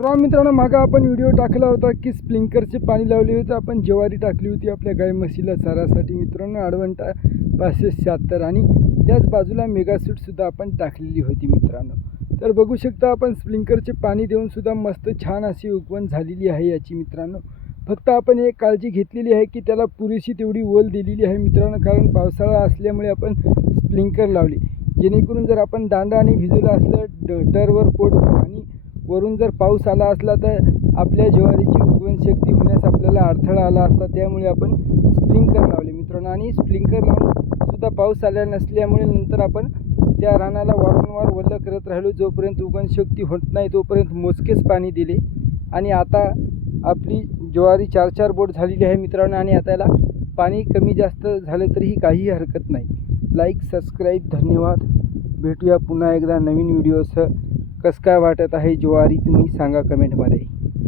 मित्रांनो मागं आपण व्हिडिओ टाकला होता की स्प्रिंकलरचे पाणी लावले होते. आपण ज्वारी टाकली होती आपल्या गाय म्हशीला चारासाठी मित्रांनो. अडवंटा 576 आणि त्याच बाजूला मेगासूटसुद्धा आपण टाकलेली होती मित्रांनो. तर बघू शकता आपण स्प्रिंकलरचे पाणी देऊनसुद्धा मस्त छान अशी उगवण झालेली आहे याची मित्रांनो. फक्त आपण एक काळजी घेतलेली आहे की त्याला पुरेशी तेवढी ओल दिलेली आहे मित्रांनो. कारण पावसाळा असल्यामुळे आपण स्प्रिंकलर लावली, जेणेकरून जर आपण दांडा आणि भिजवलं असलं टरवर पोटभर आणि वरून जर पाऊस आला असला तर आपल्या ज्वारीची उगवणशक्ती होण्यास आपल्याला अडथळा आला असता. त्यामुळे आपण स्प्रिंकलर लावले मित्रांनो. आणि स्प्रिंकलर लावून सुद्धा पाऊस आला नसल्यामुळे नंतर आपण त्या रानाला वारंवार वल्ल करत राहिलो. जोपर्यंत उगवणशक्ती होत नाही तोपर्यंत मोजकेच पाणी दिले. आणि आता आपली ज्वारी 4-4 बोट झालेली आहे मित्रांनो. आणि आता याला पाणी कमी जास्त झालं तरीही काहीही हरकत नाही. लाईक, सबस्क्राईब, धन्यवाद. भेटूया पुन्हा एकदा नवीन व्हिडिओसह. कसं काय वाटत आहे ज्वारी तुम्ही सांगा कमेंटमध्ये.